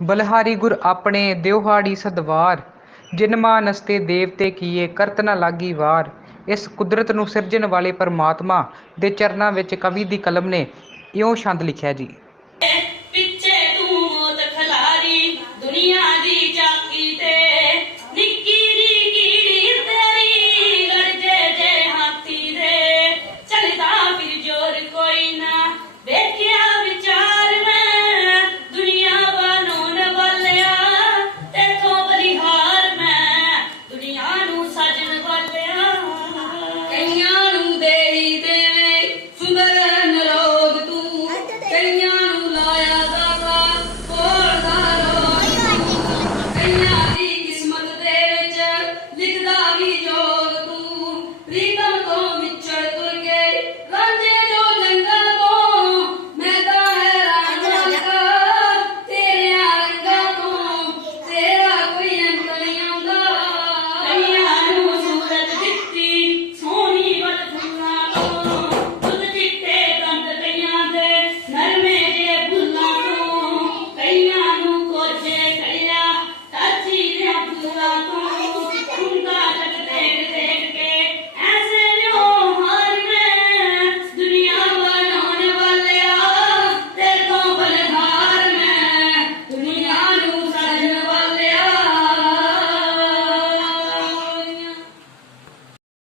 ਬਲਿਹਾਰੀ ਗੁਰ ਆਪਣੇ ਦਿਉਹਾੜੀ ਸਦਵਾਰ, ਜਿਨ ਮਾਨਸ ਦੇਵਤੇ ਕੀਏ ਕਰਤ ਨਾ ਲਾਗੀ ਵਾਰ, ਇਸ ਕੁਦਰਤ ਨੂੰ ਸਿਰਜਣ ਵਾਲੇ ਪਰਮਾਤਮਾ ਦੇ ਚਰਨਾਂ ਵਿੱਚ ਕਵੀ ਦੀ ਕਲਮ ਨੇ ਇਉਂ ਛੰਦ ਲਿਖਿਆ ਜੀ।